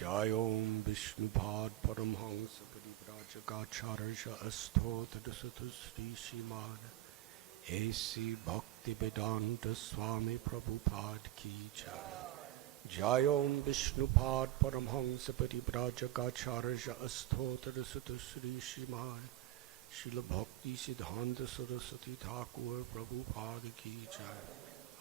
Jayom Vishnupad Paramhansa Parivrajagacharya Astotadasata Sri Srimad A.C. Bhaktivedanta Swami Prabhupada Ki Jai. Jayom Vishnupad Paramhansa Parivrajagacharya Astotadasata Sri Srimad Srila Bhakti Siddhanta Saraswati Thakur Prabhupada Ki Jai.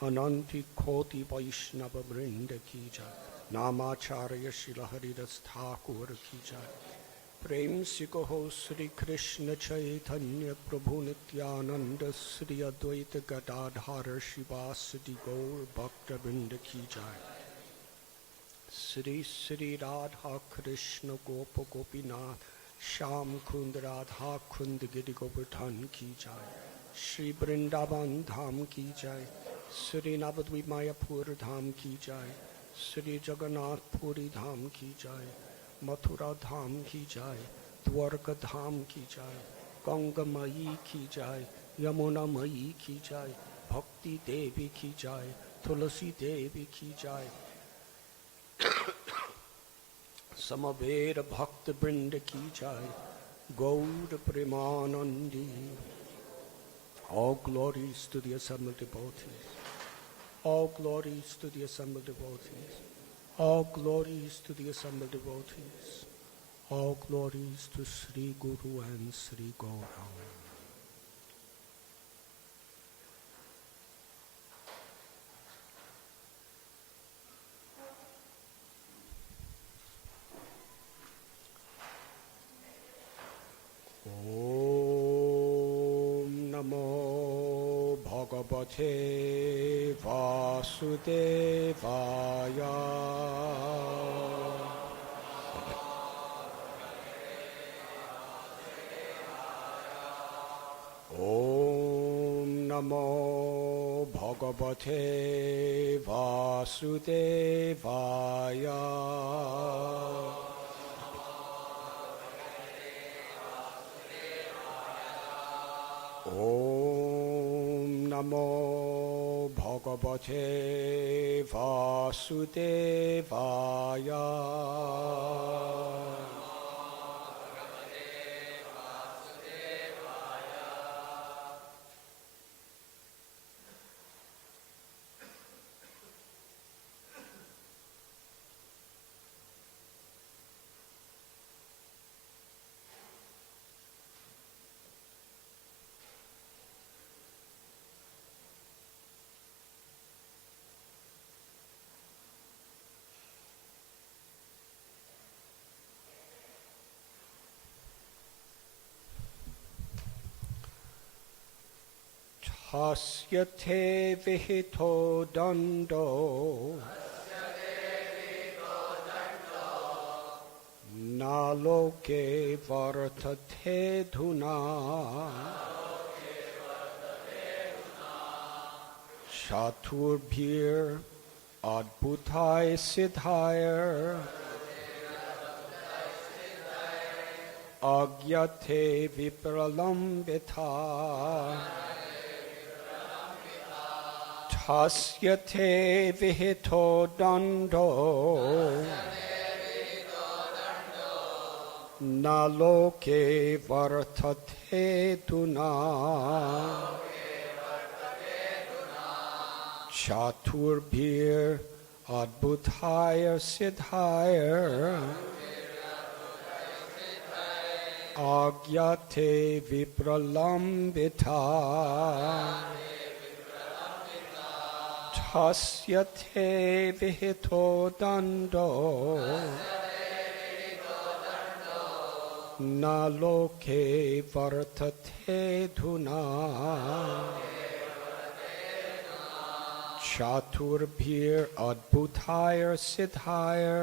Ananti Koti Vaishnava Vrinda Ki Jai. Namacharya Srila Haridas Thakur Ki Jai. Prem se kaho Sri Krishna Chaitanya Prabhu Nityananda Sri Advaita Gadadhara Shivasadi Gaur Bhakta Vrinda Ki Jai. Sri Sri Radha Krishna Gopa Gopinath Sham Kund Radha Kund Giri Govardhan Ki Jai. Shri Vrindavan Dham Ki Jai. Sri Navadvip Mayapur Dham Ki Jai. Sri Jagannath Puri Dham Ki Jai. Mathura Dham Ki Jai. Dwarka Dham Ki Jai. Ganga Mayi Ki Jai. Yamuna Mayi Ki Jai. Bhakti Devi Ki Jai. Tulasi Devi Ki Jai. Samaveda Bhakta Vrinda Ki Jai. Gauda Premanandi. All glories to the assembled devotees. All glories to the assembled devotees. All glories to the assembled devotees. All glories to Sri Guru and Sri Gauranga. Om Namo Bhagavate Vasudevaya. Om Namo Bhagavate Vasudevaya. Om Namo Bhagavate Vasudevaya. Hasya te vihito dando naloke vartate dhuna Chaturbhir adbhutai siddhair agyate vipralambita Tasya te vihito dando naloke vartate duna Chaturbhir adbhutaya siddhaya agyate vipralambita Tasya te vihito dando naloke vartate dhuna Chaturbhir adbhutaya siddhaya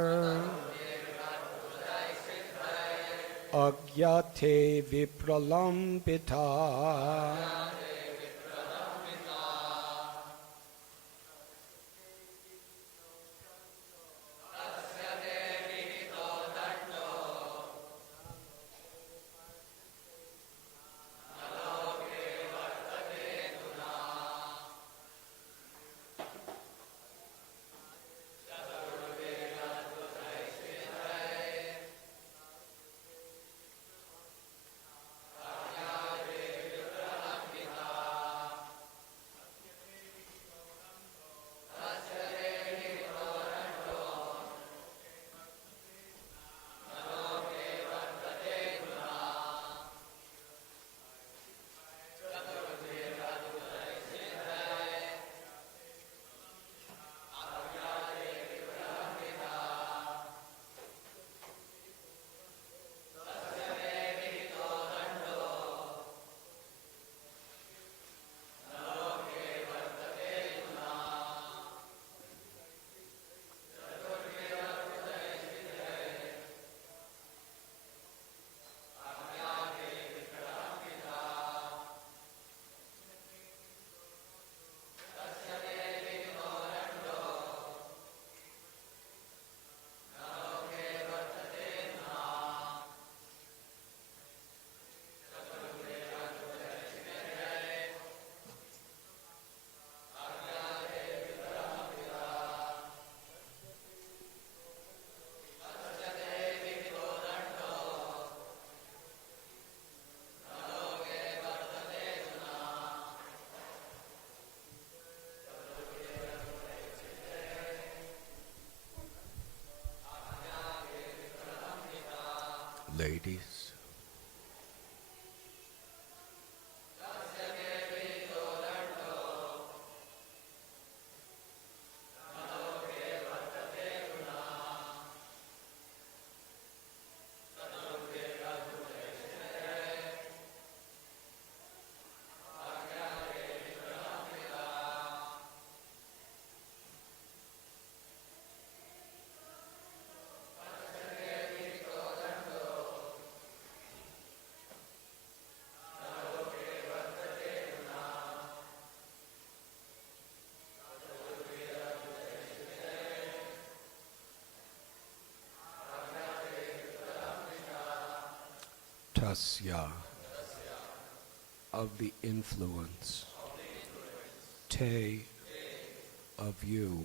agyate vipralambita ladies. Tasya, of the influence, te, of you,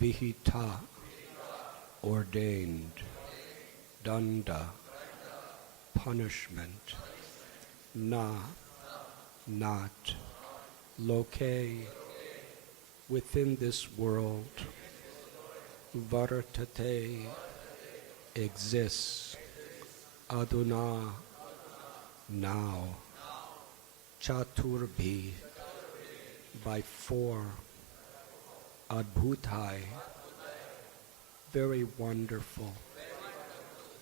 vihita, ordained, danda, punishment, na, not, loke, within this world, vartate, exists, aduna, now, chaturbhi, by four, adbhutai, very wonderful,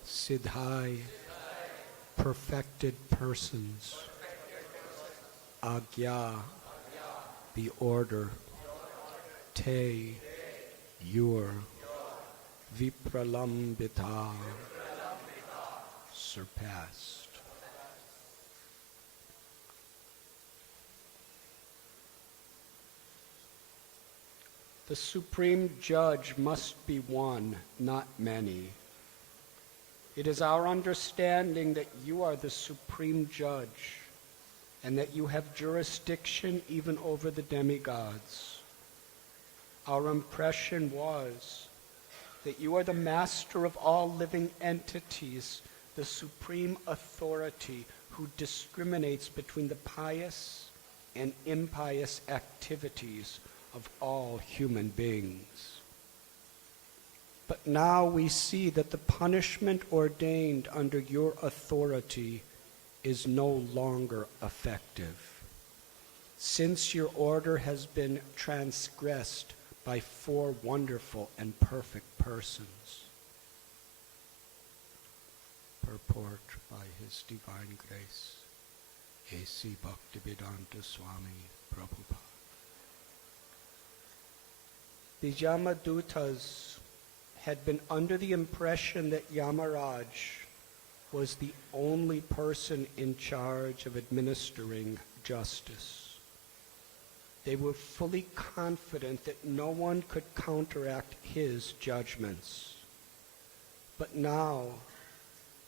siddhai, perfected persons, agya, the order, te, your, vipralambita, surpassed. The Supreme Judge must be one, not many. It is our understanding that you are the Supreme Judge and that you have jurisdiction even over the demigods. Our impression was that you are the master of all living entities, the supreme authority who discriminates between the pious and impious activities of all human beings. But now we see that the punishment ordained under your authority is no longer effective, since your order has been transgressed by four wonderful and perfect persons. Purport by His Divine Grace, A.C. Bhaktivedanta Swami Prabhupada. The Yamadutas had been under the impression that Yamaraj was the only person in charge of administering justice. They were fully confident that no one could counteract his judgments. But now,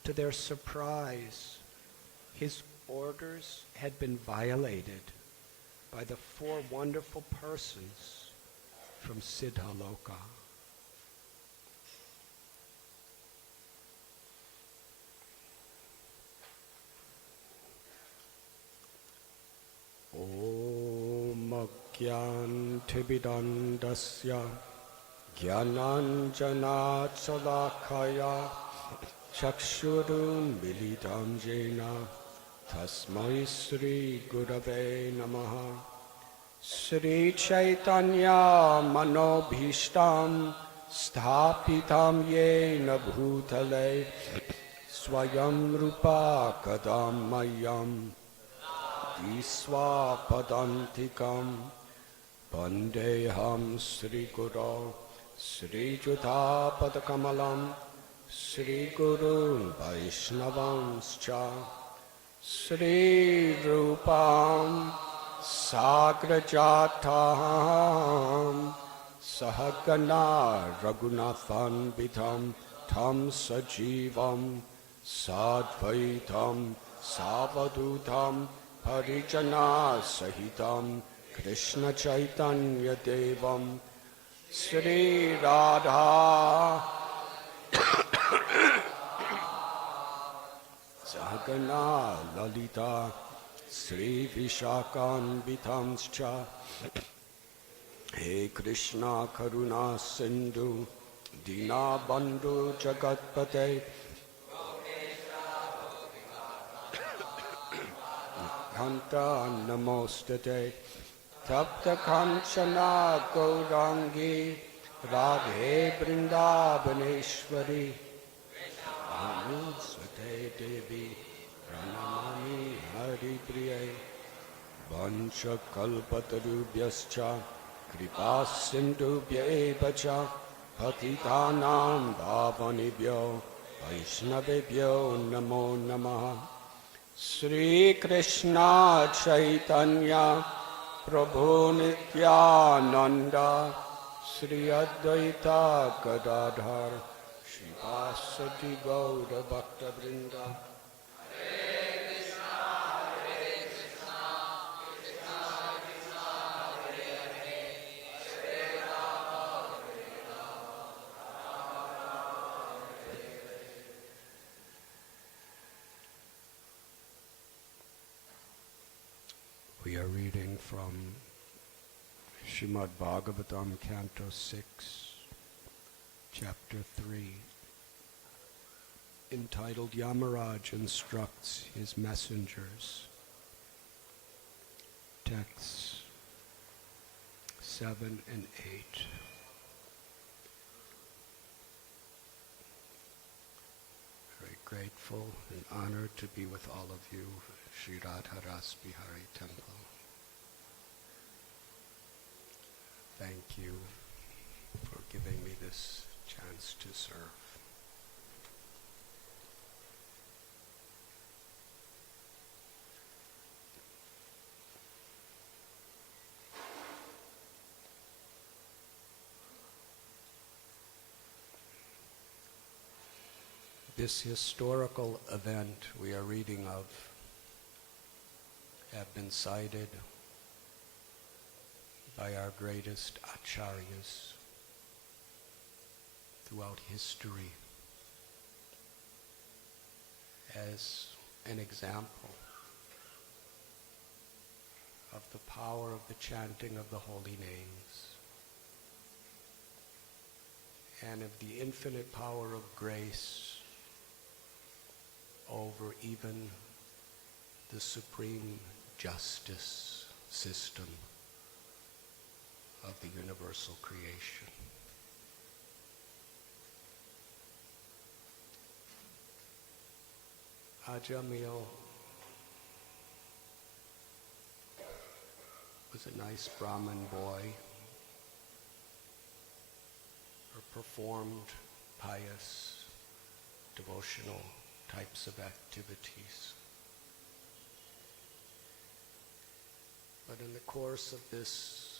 to their surprise, his orders had been violated by the four wonderful persons from Siddhaloka. Om Gyanantibidandasya Gyananjana Chalakaya Chakshurun Militam Jena Tasmai Sri Gurave Namaha Sri Chaitanya Manobhishtam Sthapitam Yena Bhutale Swayam Rupa Kadam Mayam Iswa Padantikam Bandeham Sri Guru Sri Judha Padakamalam Sri Guru Vaishnavanscha Sri Rupam Sagrajatam Sahagana Raghunathan Vitam Tam Sajivam Sadvaitam Savadutam Parijana Sahitam Krishna Chaitanya Devam Sri Radha Sahagana Lalita Sri Vishakan Vitamscha He Krishna Karuna Sindhu Dina Bandhu Jagatpate Ghanta Namostate Tapta Kanchana Gaurangi Radhe Vrindavaneshwari Anusvate Devi Pranamami Hari Priye Vancha Kalpatarubhyascha Kripa Sindhubhya Evacha Patitanam Bhavanibhyo Vaishnavibhyo Namo Namaha Sri Krishna Chaitanya Prabhu Nityananda Sri Advaita Gadadhar Shivasati Gaura Bhakta Vrinda We are reading from Srimad Bhagavatam, Canto 6, Chapter 3, entitled Yamaraj Instructs His Messengers. Texts 7 and 8. Very grateful and honored to be with all of you, Sri Radha Ras Bihari Temple. Thank you for giving me this chance to serve. This historical event we are reading of have been cited by our greatest acharyas throughout history as an example of the power of the chanting of the holy names and of the infinite power of grace over even the supreme justice system of the universal creation. Ajamil was a nice Brahmin boy who performed pious, devotional types of activities. But in the course of this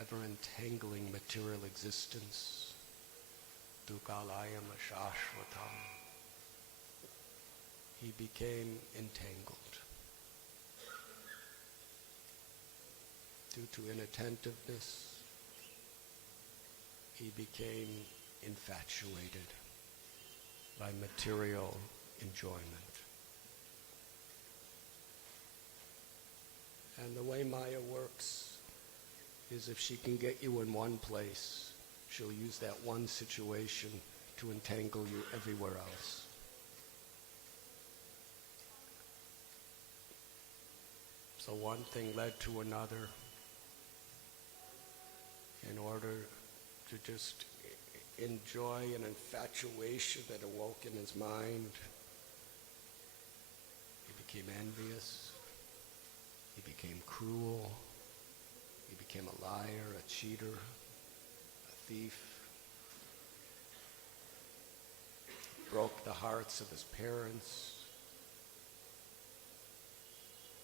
ever-entangling material existence, Dukalayam Shashvatam, he became entangled. Due to inattentiveness, he became infatuated by material enjoyment. And the way Maya works is if she can get you in one place, she'll use that one situation to entangle you everywhere else. So one thing led to another in order to just enjoy an infatuation that awoke in his mind. He became envious. He became cruel. He became a liar, a cheater, a thief. Broke the hearts of his parents.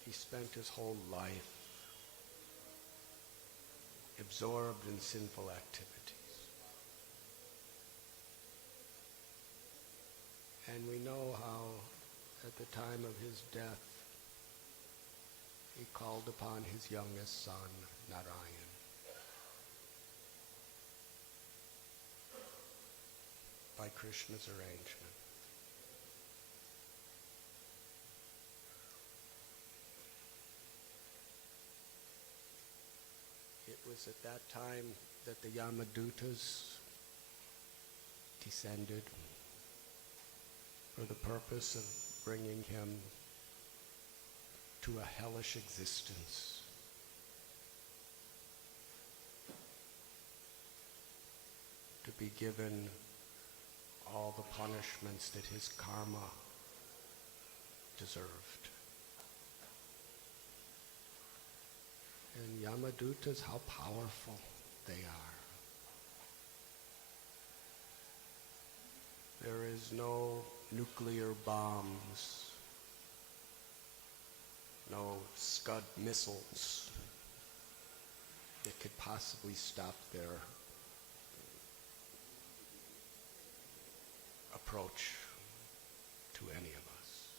He spent his whole life absorbed in sinful activities. And we know how, at the time of his death, he called upon his youngest son, Narayan. By Krishna's arrangement. It was at that time that the Yamadutas descended for the purpose of bringing him to a hellish existence. To be given all the punishments that his karma deserved. And Yamadutas, how powerful they are. There is no nuclear bombs, no Scud missiles that could possibly stop their approach to any of us.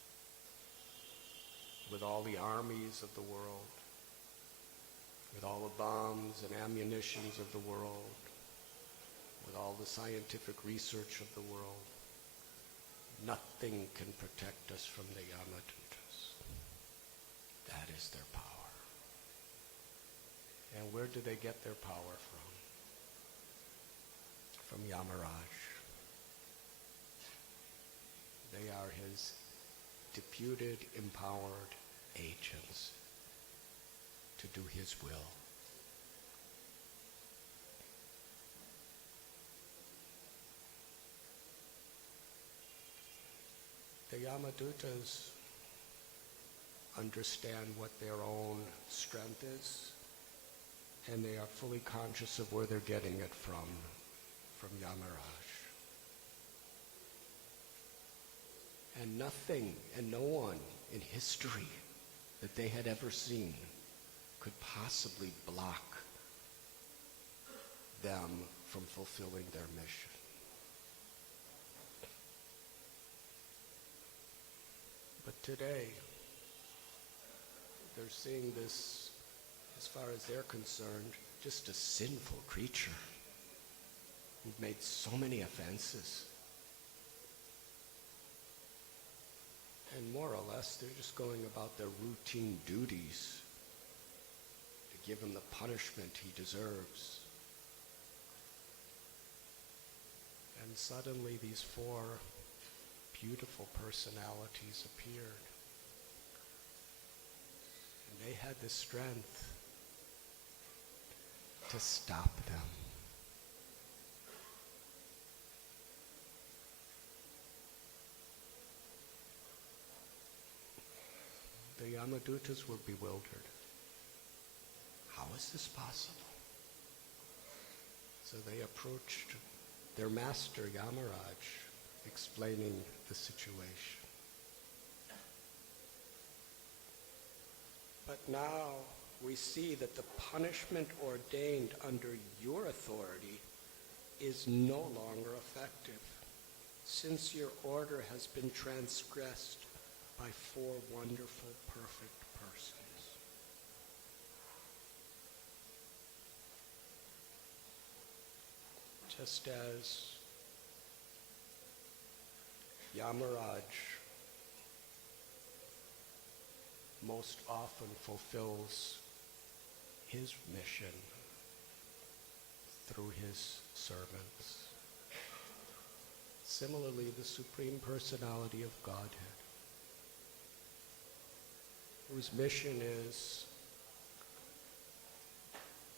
With all the armies of the world, with all the bombs and ammunitions of the world, with all the scientific research of the world, nothing can protect us from the Yamadutas. That is their power. And where do they get their power from? From Yamaraj. They are his deputed, empowered agents to do his will. The Yamadutas understand what their own strength is, and they are fully conscious of where they're getting it from Yamaraj. And nothing and no one in history that they had ever seen could possibly block them from fulfilling their mission. But today, they're seeing this, as far as they're concerned, just a sinful creature who've made so many offenses. And more or less, they're just going about their routine duties to give him the punishment he deserves. And suddenly these four beautiful personalities appeared. And they had the strength to stop them. The Yamadutas were bewildered. How is this possible? So they approached their master, Yamaraj, explaining the situation. But now we see that the punishment ordained under your authority is no longer effective, since your order has been transgressed by four wonderful, perfect persons. Just as Yamaraj most often fulfills his mission through his servants. Similarly, the Supreme Personality of Godhead, whose mission is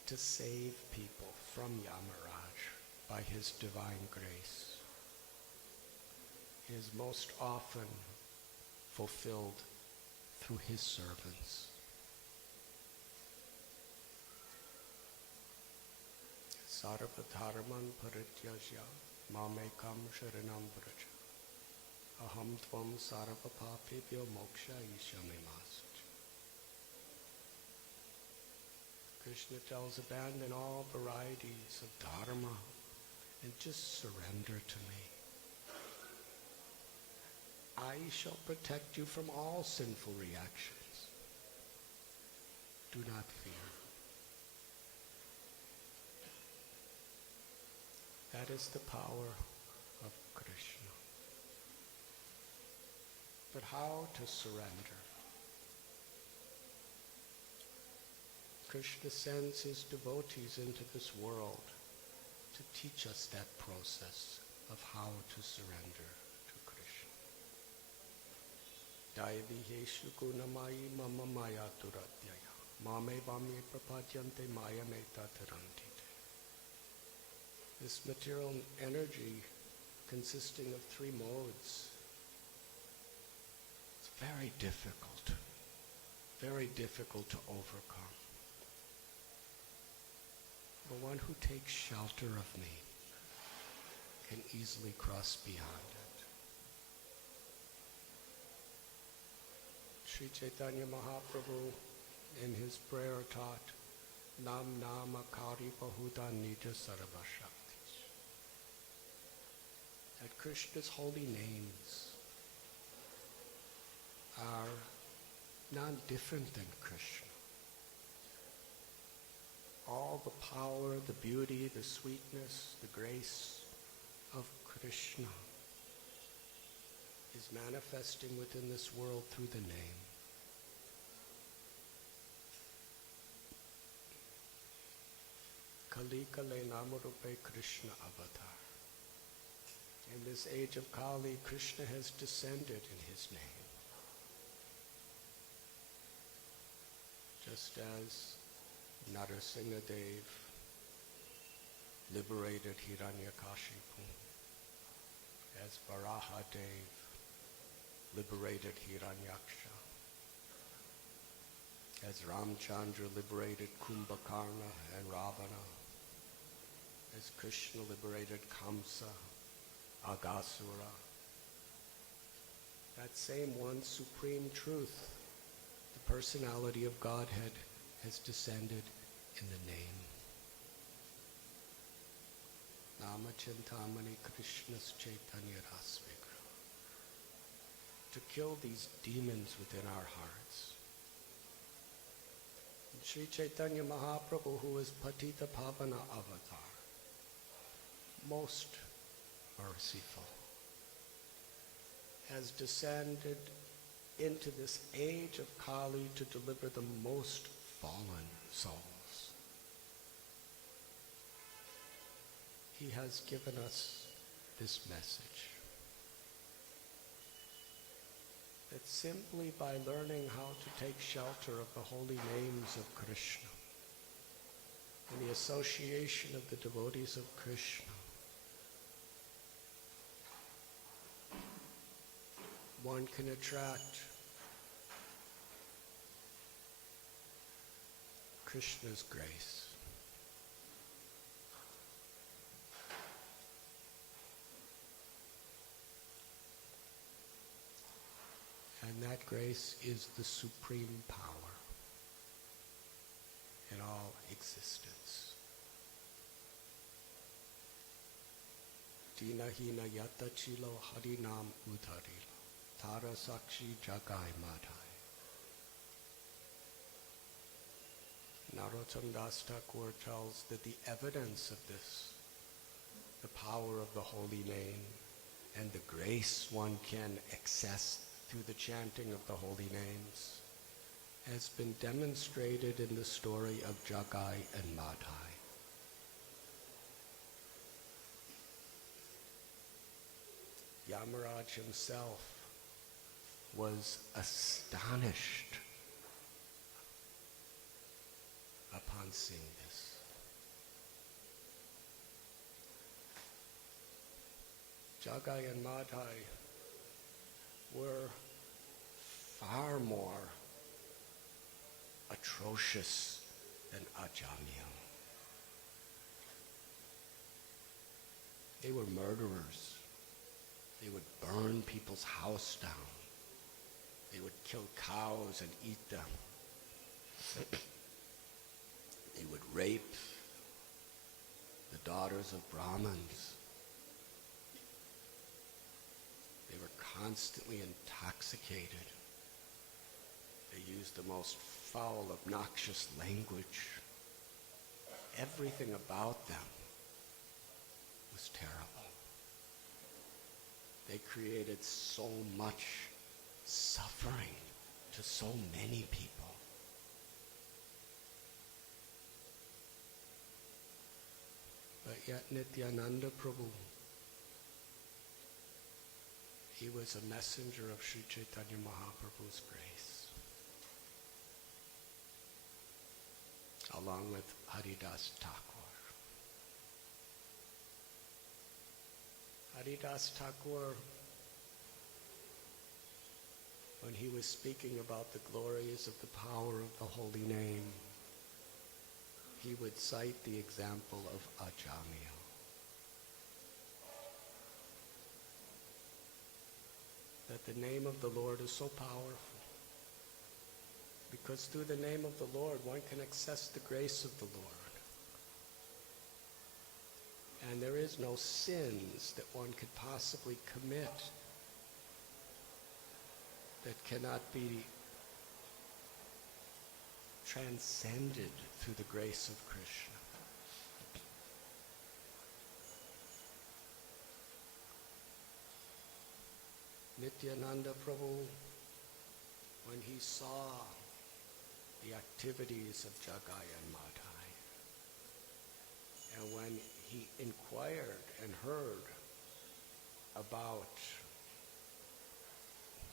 to save people from Yamaraj by his divine grace, is most often fulfilled through his servants. Sarvadharman parityajya mamekam sharanam vraja aham tvam sarvapapebhyo moksha ishyamimasach. Krishna tells, abandon all varieties of dharma and just surrender to me. I shall protect you from all sinful reactions. Do not fear. That is the power of Krishna. But how to surrender? Krishna sends his devotees into this world to teach us that process of how to surrender to Krishna. Daiviheshu gunamayi mama maya duratyaya. Mame vamye prapadyante maya me tatarantite. This material energy consisting of three modes, it's very difficult to overcome. The one who takes shelter of me can easily cross beyond it. Sri Chaitanya Mahaprabhu in his prayer taught, Nam Nama Kari Bahuda Nija Sarva Shaktis. That Krishna's holy names are not different than Krishna. All the power, the beauty, the sweetness, the grace of Krishna is manifesting within this world through the name. Kali Kale Namarupe Krishna Avatar. In this age of Kali, Krishna has descended in his name. Just as Narasimhadev liberated Hiranyakashipu, as Varahadev liberated Hiranyaksha, as Ramchandra liberated Kumbhakarna and Ravana, as Krishna liberated Kamsa, Aghasura. That same one supreme truth, the personality of Godhead, has descended in the name. Nama Chintamani Krishna's Chaitanya Rasvigra. To kill these demons within our hearts. And Sri Chaitanya Mahaprabhu, who is Patita Pavana Avatar, most merciful, has descended into this age of Kali to deliver the most fallen souls. He has given us this message, that simply by learning how to take shelter of the holy names of Krishna and the association of the devotees of Krishna, one can attract Krishna's grace. And that grace is the supreme power in all existence. Dina hina yata chilo harinam udharila. Tara sakshi jagai madhai. Narottam Das Thakur tells that the evidence of this, the power of the holy name, and the grace one can access through the chanting of the holy names, has been demonstrated in the story of Jagai and Madhai. Yamaraj himself was astonished upon seeing this. Jagai and Madhai were far more atrocious than Ajamil. They were murderers. They would burn people's house down. They would kill cows and eat them. They would rape the daughters of Brahmins. They were constantly intoxicated. They used the most foul, obnoxious language. Everything about them was terrible. They created so much suffering to so many people. But yet Nityananda Prabhu, He was a messenger of Sri Chaitanya Mahaprabhu's grace, along with Haridas Thakur. Haridas Thakur, when he was speaking about the glories of the power of the holy name, he would cite the example of Ajamil. That the name of the Lord is so powerful, because through the name of the Lord one can access the grace of the Lord. And there is no sins that one could possibly commit that cannot be transcended through the grace of Krishna. Nityananda Prabhu, when he saw the activities of Jagai and Madhai, and when he inquired and heard about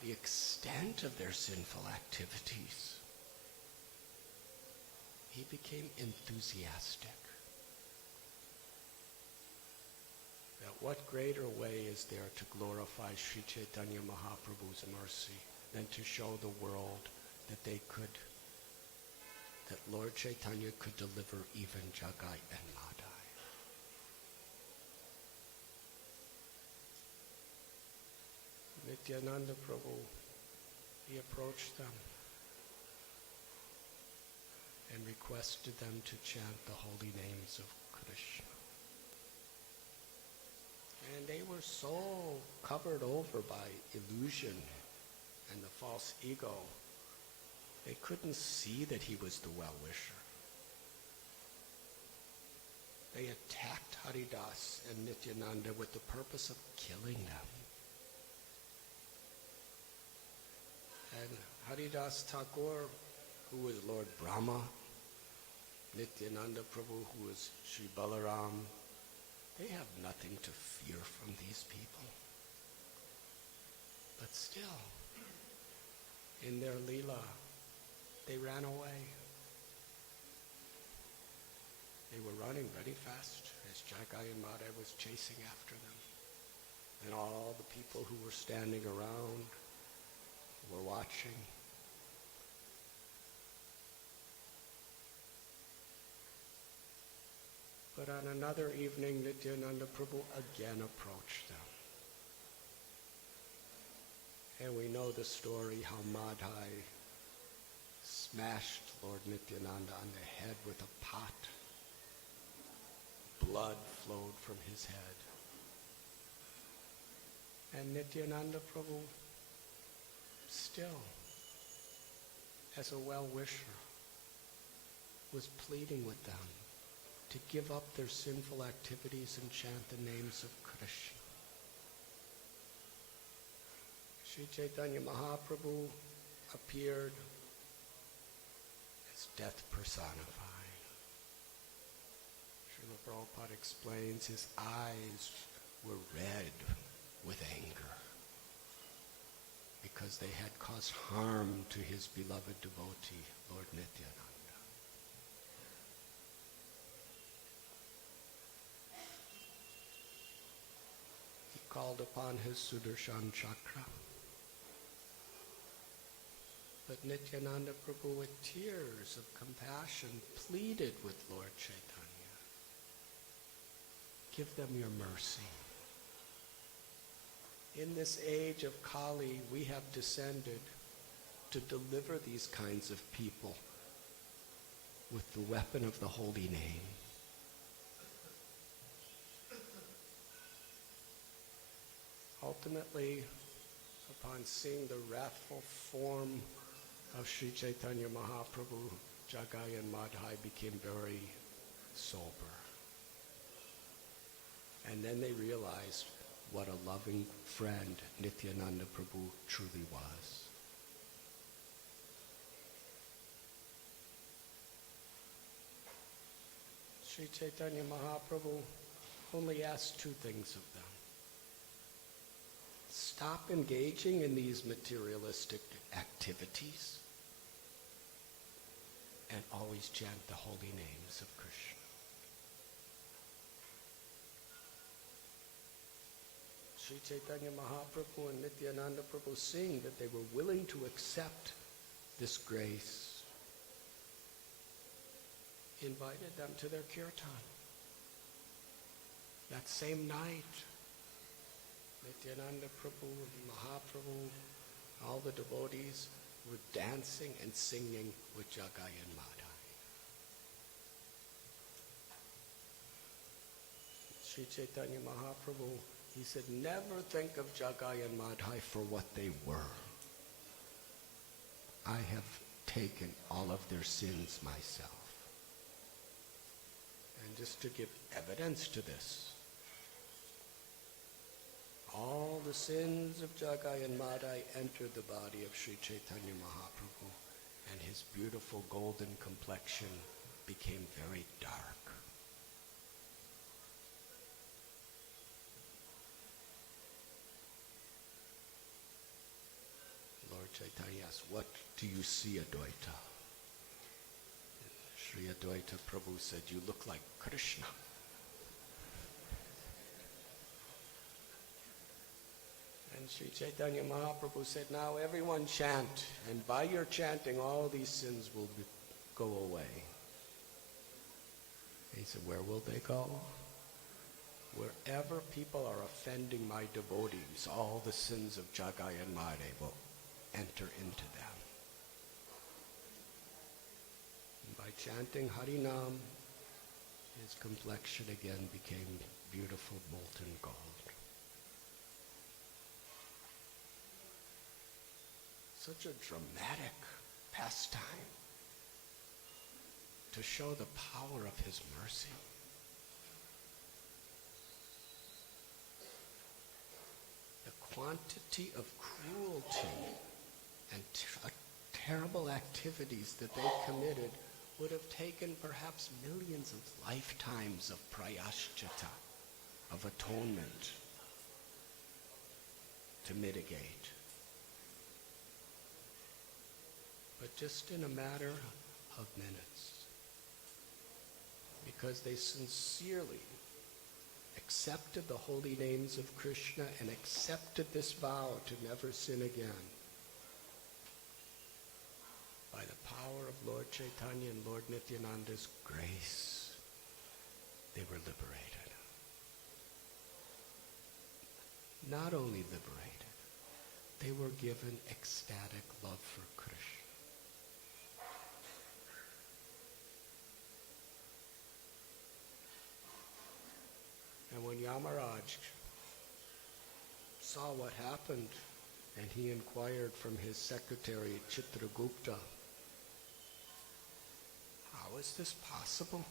the extent of their sinful activities, he became enthusiastic. That what greater way is there to glorify Sri Chaitanya Mahaprabhu's mercy than to show the world that that Lord Chaitanya could deliver even Jagai and Madhai. Nityananda Prabhu, he approached them and requested them to chant the holy names of Krishna. And they were so covered over by illusion and the false ego, they couldn't see that he was the well-wisher. They attacked Haridas and Nityananda with the purpose of killing them. And Haridas Thakur, who was Lord Brahma, Nityananda Prabhu, who was Sri Balaram, they have nothing to fear from these people. But still, in their Leela, they ran away. They were running very fast as Jagai and Madhai was chasing after them. And all the people who were standing around were watching. But on another evening, Nityananda Prabhu again approached them. And we know the story how Madhai smashed Lord Nityananda on the head with a pot. Blood flowed from his head. And Nityananda Prabhu, still, as a well-wisher, was pleading with them to give up their sinful activities and chant the names of Krishna. Sri Chaitanya Mahaprabhu appeared as death personified. Srila Prabhupada explains his eyes were red with anger because they had caused harm to his beloved devotee, Lord Nityananda. He called upon his Sudarshan Chakra. But Nityananda Prabhu, with tears of compassion, pleaded with Lord Chaitanya, give them your mercy. In this age of Kali, we have descended to deliver these kinds of people with the weapon of the holy name. Ultimately, upon seeing the wrathful form of Sri Chaitanya Mahaprabhu, Jagai and Madhai became very sober. And then they realized what a loving friend Nityananda Prabhu truly was. Sri Chaitanya Mahaprabhu only asked two things of them. Stop engaging in these materialistic activities and always chant the holy names of Krishna. Sri Chaitanya Mahaprabhu and Nityananda Prabhu sing that they were willing to accept this grace. Invited them to their kirtan. That same night, Nityananda Prabhu, Mahaprabhu, all the devotees were dancing and singing with Jagai and Madhai. Sri Chaitanya Mahaprabhu, he said, never think of Jagai and Madhai for what they were. I have taken all of their sins myself. And just to give evidence to this, all the sins of Jagai and Madhai entered the body of Sri Chaitanya Mahaprabhu, and his beautiful golden complexion became very dark. Lord Chaitanya asked, what do you see, Advaita? Sri Advaita Prabhu said, you look like Krishna. And Sri Chaitanya Mahaprabhu said, now everyone chant, and by your chanting all these sins will go away. He said, where will they go? Wherever people are offending my devotees, all the sins of Jagai and Madhai will enter into them. And by chanting Harinam, his complexion again became beautiful molten gold. Such a dramatic pastime to show the power of his mercy. The quantity of cruelty and terrible activities that they committed would have taken perhaps millions of lifetimes of prayashchita, of atonement, to mitigate. But just in a matter of minutes, because they sincerely accepted the holy names of Krishna and accepted this vow to never sin again, by the power of Lord Chaitanya and Lord Nityananda's grace, they were liberated. Not only liberated, they were given ecstatic love for Krishna. And when Yamaraj saw what happened, and he inquired from his secretary, Chitragupta, how is this possible?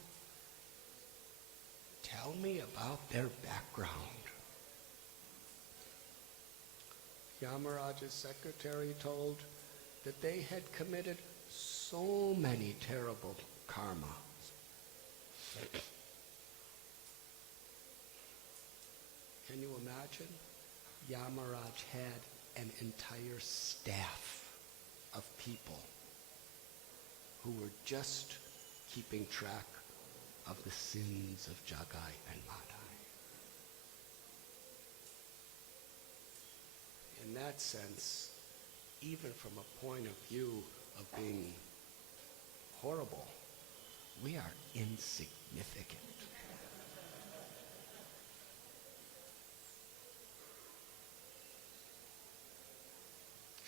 Tell me about their background. Yamaraj's secretary told that they had committed so many terrible karmas. Can you imagine? Yamaraj had an entire staff of people who were just keeping track of the sins of Jagai and Madhai. In that sense, even from a point of view of being horrible, we are insignificant.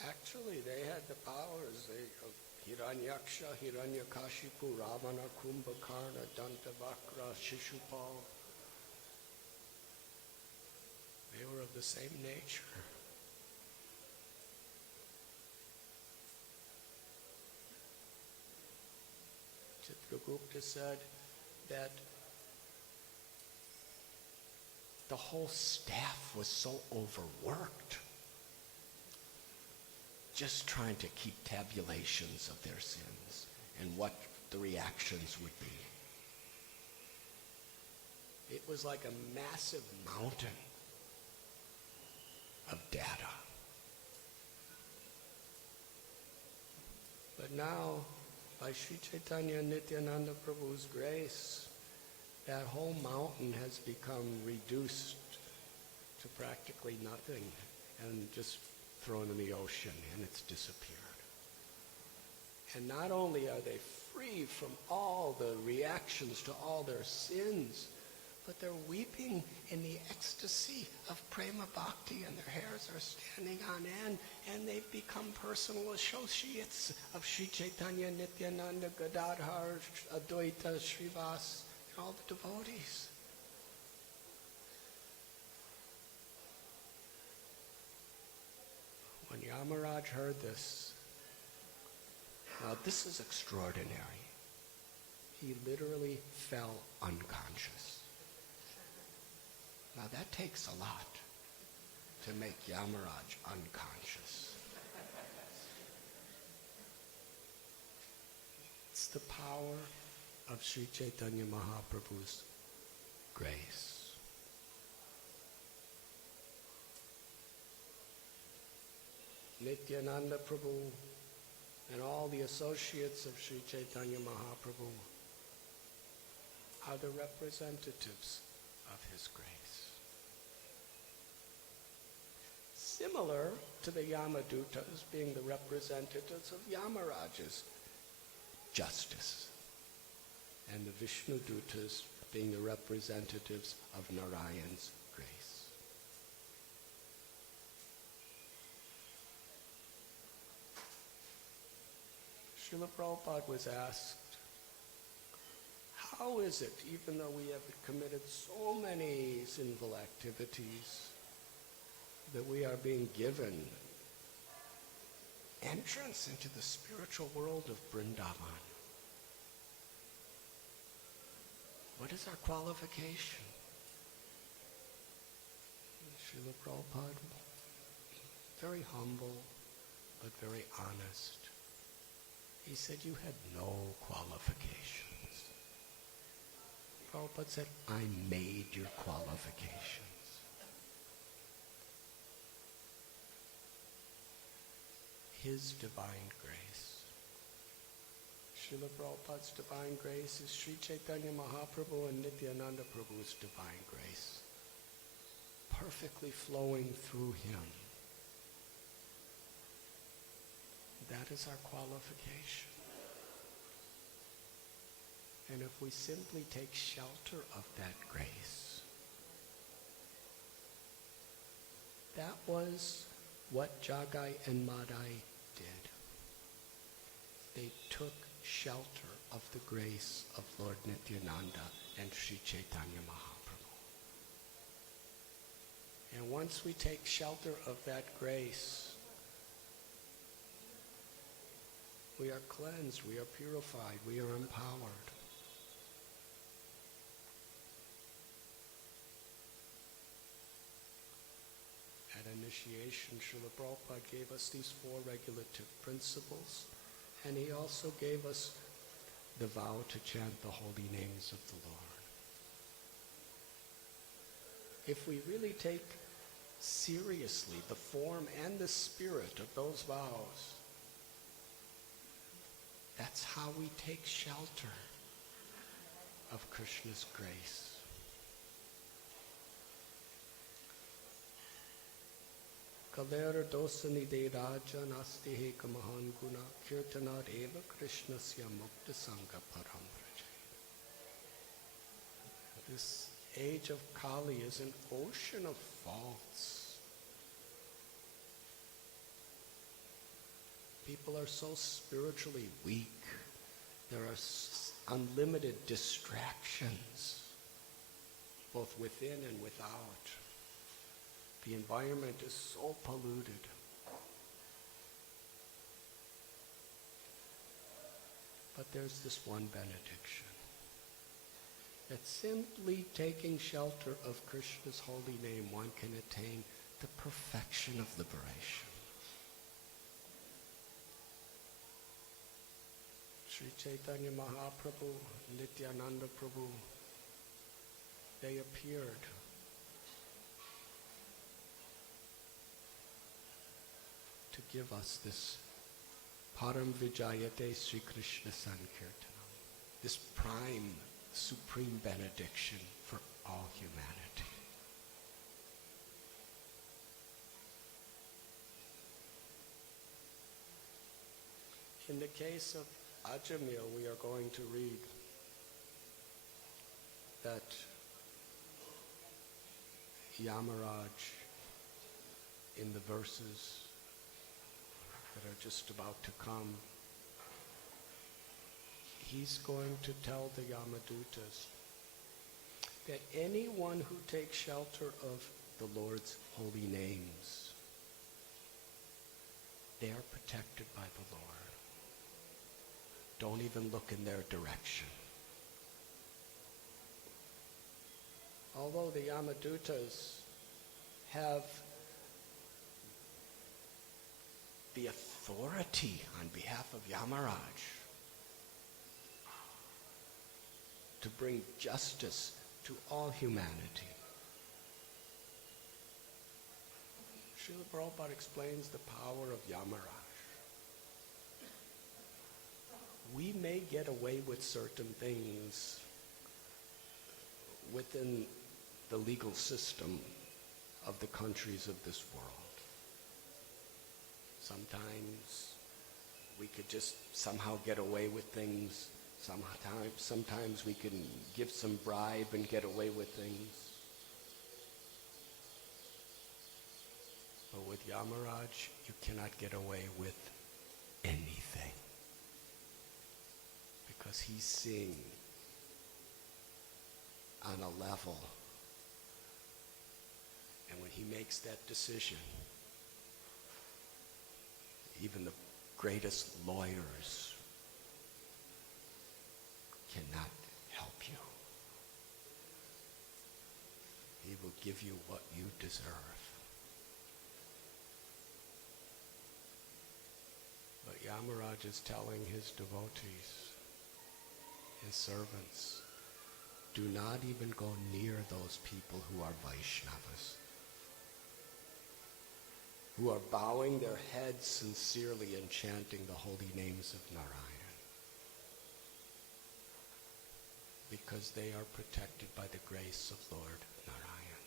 Actually, they had the powers of Hiranyaksha, Hiranyakashipu, Ravana, Kumbhakarna, Dantavakra, Shishupal. They were of the same nature. Chitragupta said that the whole staff was so overworked, just trying to keep tabulations of their sins and what the reactions would be. It was like a massive mountain of data. But now, by Sri Chaitanya Nityananda Prabhu's grace, that whole mountain has become reduced to practically nothing and just thrown in the ocean, and it's disappeared. And not only are they free from all the reactions to all their sins, but they're weeping in the ecstasy of prema bhakti, and their hairs are standing on end, and they've become personal associates of Sri Chaitanya, Nityananda, Gadadhar, Advaita, Srivas, and all the devotees. When Yamaraj heard this, now this is extraordinary. He literally fell unconscious. Now that takes a lot to make Yamaraj unconscious. It's the power of Sri Chaitanya Mahaprabhu's grace. Nityananda Prabhu and all the associates of Sri Chaitanya Mahaprabhu are the representatives of his grace. Similar to the Yamadutas being the representatives of Yamaraj's justice, and the Vishnudutas being the representatives of Narayan's grace. Srila Prabhupada was asked, how is it, even though we have committed so many sinful activities, that we are being given entrance into the spiritual world of Vrindavan? What is our qualification? Srila Prabhupada, very humble, but very honest. He said, you had no qualifications. Prabhupada said, I made your qualifications. His divine grace. Srila Prabhupada's divine grace is Sri Chaitanya Mahaprabhu and Nityananda Prabhu's divine grace, perfectly flowing through him. That is our qualification. And if we simply take shelter of that grace, that was what Jagai and Madai did. They took shelter of the grace of Lord Nityananda and Sri Chaitanya Mahaprabhu. And once we take shelter of that grace, we are cleansed, we are purified, we are empowered. At initiation, Srila Prabhupada gave us these 4 regulative principles, and he also gave us the vow to chant the holy names of the Lord. If we really take seriously the form and the spirit of those vows, that's how we take shelter of Krishna's grace. Kalera dosani de raja nasti heka mahan guna kirtanat eva Krishnasya mukta sangha param vraja. This age of Kali is an ocean of faults. People are so spiritually weak. There are unlimited distractions, both within and without. The environment is so polluted. But there's this one benediction, that simply taking shelter of Krishna's holy name, one can attain the perfection of liberation. Sri Chaitanya Mahaprabhu, Nityananda Prabhu, they appeared give us this Param Vijayate Sri Krishna Sankirtanam, this prime, supreme benediction for all humanity. In the case of Ajamil, we are going to read that Yamaraj, in the verses that are just about to come, he's going to tell the Yamadutas that anyone who takes shelter of the Lord's holy names, they are protected by the Lord. Don't even look in their direction. Although the Yamadutas have the authority on behalf of Yamaraj to bring justice to all humanity, Srila Prabhupada explains the power of Yamaraj. We may get away with certain things within the legal system of the countries of this world. Sometimes we could just somehow get away with things. Sometimes we can give some bribe and get away with things. But with Yamaraj, you cannot get away with anything. Because he's seeing on a level. And when he makes that decision, even the greatest lawyers cannot help you. He will give you what you deserve. But Yamaraj is telling his devotees, his servants, do not even go near those people who are Vaishnavas, who are bowing their heads sincerely and chanting the holy names of Narayan, because they are protected by the grace of Lord Narayan.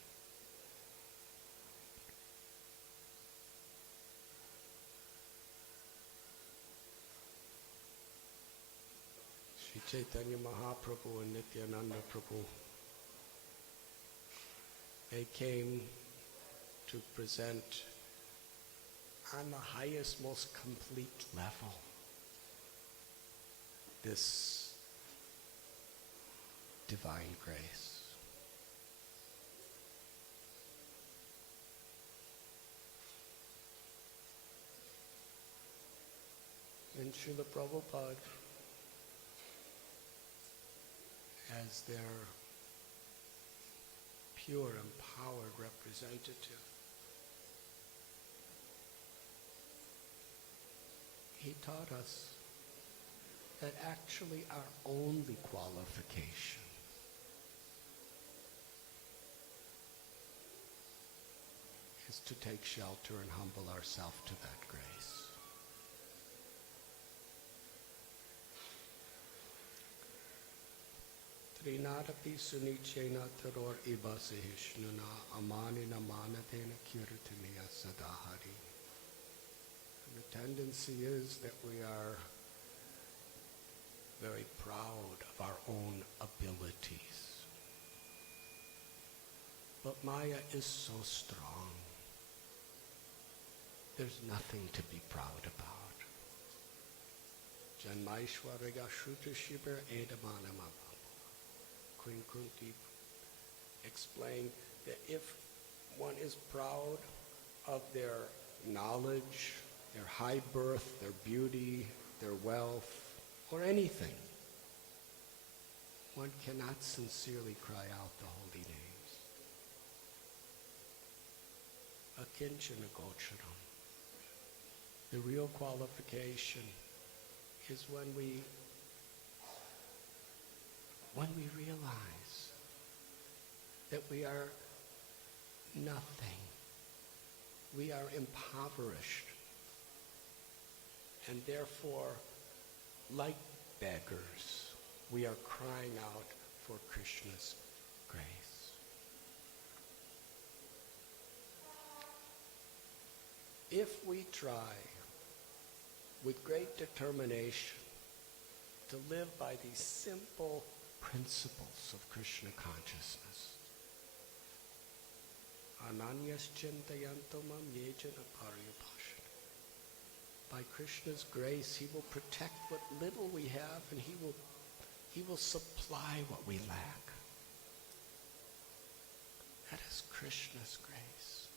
Sri Chaitanya Mahaprabhu and Nityananda Prabhu, they came to present on the highest, most complete level this divine grace. And Srila Prabhupada, as their pure, empowered representative, he taught us that actually our only qualification is to take shelter and humble ourselves to that grace. Trinadapi sunichena taror ibasihishnuna amanina manatena kirtaniya sadahari. The tendency is that we are very proud of our own abilities. But Maya is so strong. There's nothing to be proud about. Janmaishwarya Shrutashibir Edamanama. Queen Kunti explained that if one is proud of their knowledge, their high birth, their beauty, their wealth, or anything, one cannot sincerely cry out the holy names. Akinchana gocharam. The real qualification is when we realize that we are nothing. We are impoverished And therefore, like beggars, we are crying out for Krishna's grace. If we try with great determination to live by these simple principles of Krishna consciousness, Ananyas chintayanto mam yejana paryabhashana. By Krishna's grace, he will protect what little we have, and he will supply what we lack. That is Krishna's grace.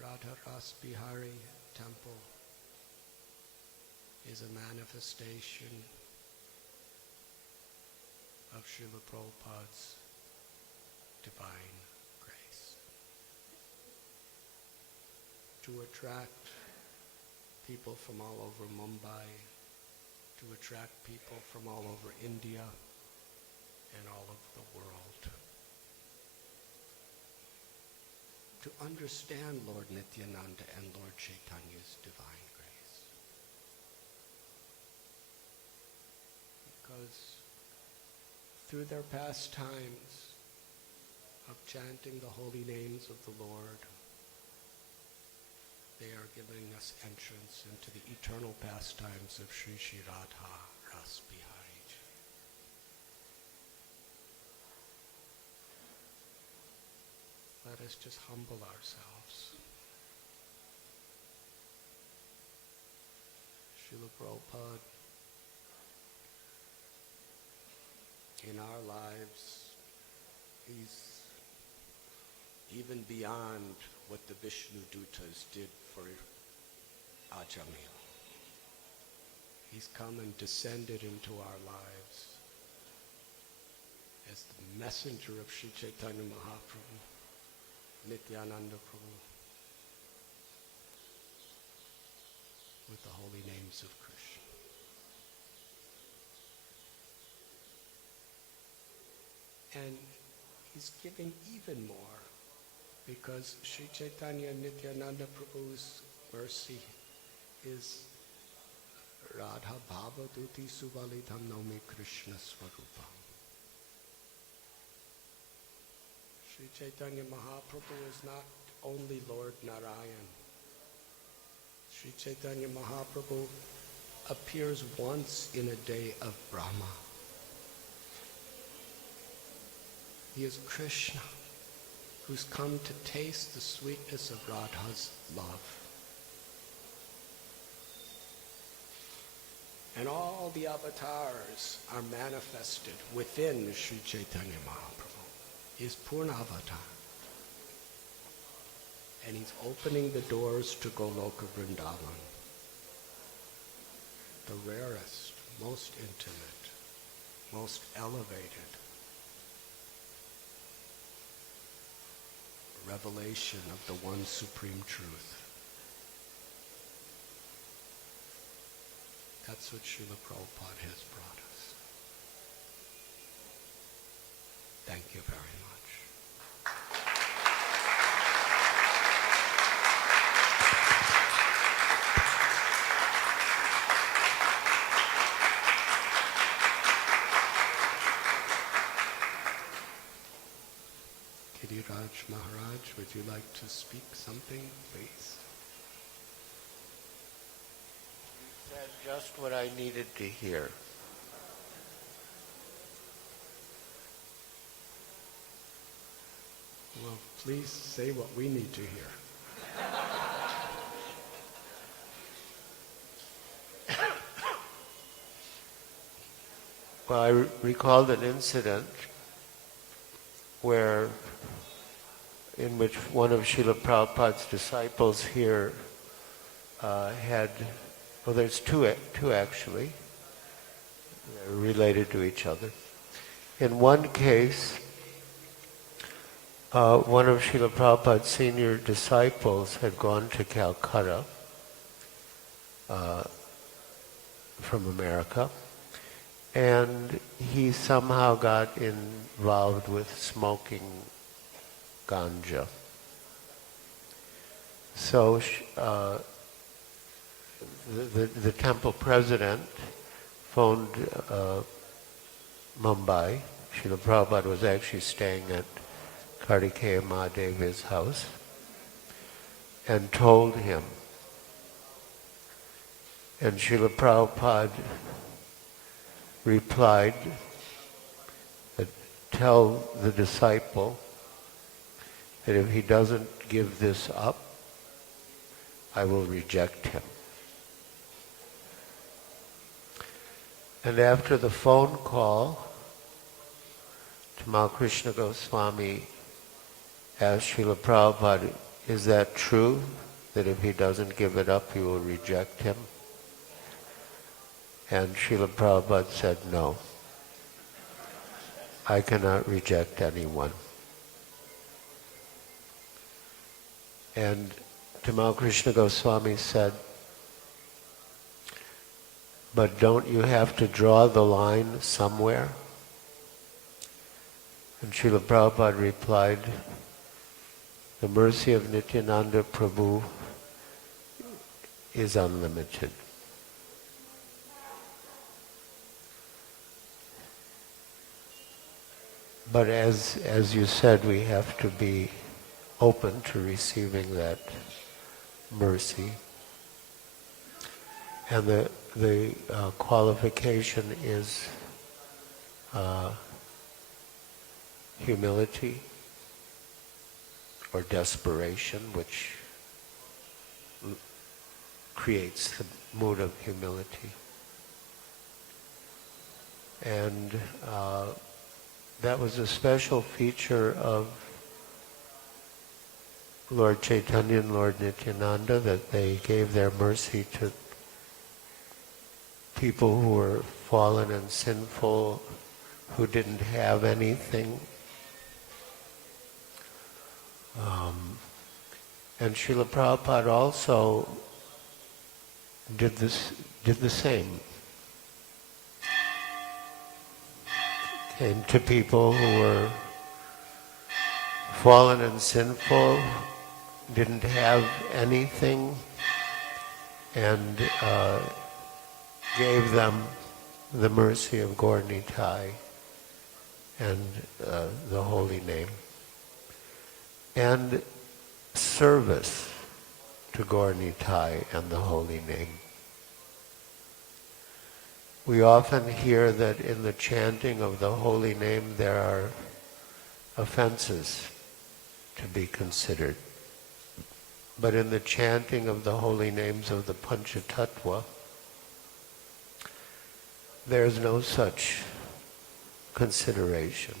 Radha Ras Bihari Temple is a manifestation of Srila Prabhupada's divine grace. To attract people from all over Mumbai, to attract people from all over India and all over the world, to understand Lord Nityananda and Lord Chaitanya's divine grace. Because through their pastimes of chanting the holy names of the Lord, they are giving us entrance into the eternal pastimes of Sri Sri Radha Ras Bihari Ji. Let us just humble ourselves. Srila Prabhupada, in our lives, he's even beyond what the Vishnu Dutas did for Ajamil. He's come and descended into our lives as the messenger of Sri Chaitanya Mahaprabhu, Nityananda Prabhu, with the holy names of Krishna. And he's giving even more, because Sri Chaitanya Nityananda Prabhu's mercy is Radha Bhava Duti Subalitam Naumi Krishna Swarupam. Sri Chaitanya Mahaprabhu is not only Lord Narayan. Sri Chaitanya Mahaprabhu appears once in a day of Brahma. He is Krishna, who's come to taste the sweetness of Radha's love. And all the avatars are manifested within Sri Chaitanya Mahaprabhu. He is Purna Avatar. And he's opening the doors to Goloka Vrindavan, the rarest, most intimate, most elevated revelation of the one supreme truth. That's what Srila Prabhupada has brought us. Thank you very much. Giriraj Maharaj, would you like to speak something, please? You said just what I needed to hear. Well, please say what we need to hear. Well, I recalled an incident in which one of Srila Prabhupada's disciples here there's two actually, they're related to each other. In one case, one of Srila Prabhupada's senior disciples had gone to Calcutta from America, and he somehow got involved with smoking ganja. So the temple president phoned Mumbai. Srila Prabhupada was actually staying at Kartikeya Mahadevi's house, and told him. And Srila Prabhupada replied that tell the disciple that if he doesn't give this up, I will reject him. And after the phone call, Tamal Krishna Goswami asked Srila Prabhupada, is that true, that if he doesn't give it up, you will reject him? And Srila Prabhupada said, no, I cannot reject anyone. And Tamal Krishna Goswami said, but don't you have to draw the line somewhere? And Srila Prabhupada replied, the mercy of Nityananda Prabhu is unlimited. But as you said, we have to be open to receiving that mercy. And the qualification is humility or desperation, which creates the mood of humility. And that was a special feature of Lord Chaitanya and Lord Nityananda, that they gave their mercy to people who were fallen and sinful, who didn't have anything. And Srila Prabhupada also did the same. Came to people who were fallen and sinful, didn't have anything, and gave them the mercy of Gaur Nitai and the holy name, and service to Gaur Nitai and the holy name. We often hear that in the chanting of the holy name there are offenses to be considered. But in the chanting of the holy names of the Panchatattva, there's no such consideration.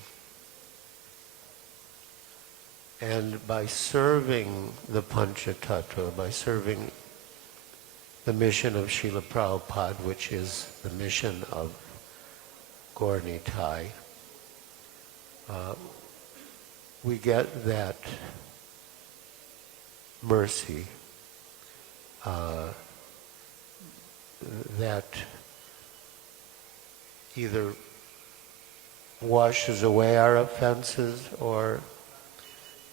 And by serving the Panchatattva, by serving the mission of Srila Prabhupada, which is the mission of Gaur Nitai, we get that mercy, that either washes away our offenses or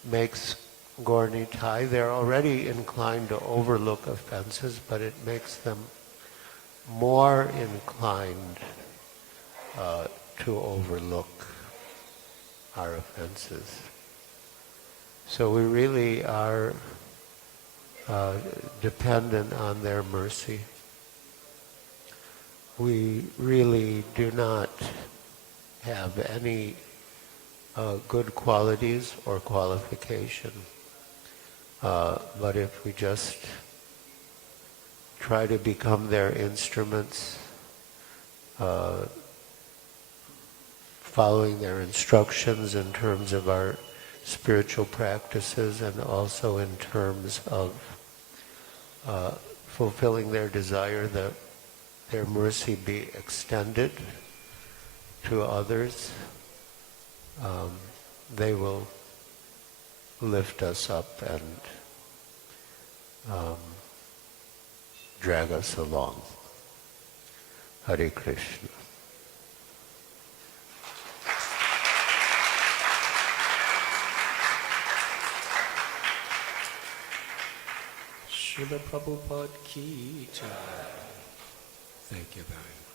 makes Gaur Nitai, they're already inclined to overlook offenses, but it makes them more inclined to overlook our offenses. So we really are dependent on their mercy. We really do not have any good qualities or qualification. But if we just try to become their instruments, following their instructions in terms of our spiritual practices and also in terms of fulfilling their desire that their mercy be extended to others, they will lift us up and drag us along. Hare Krishna. Srila Prabhupada ki jai. Thank you very much.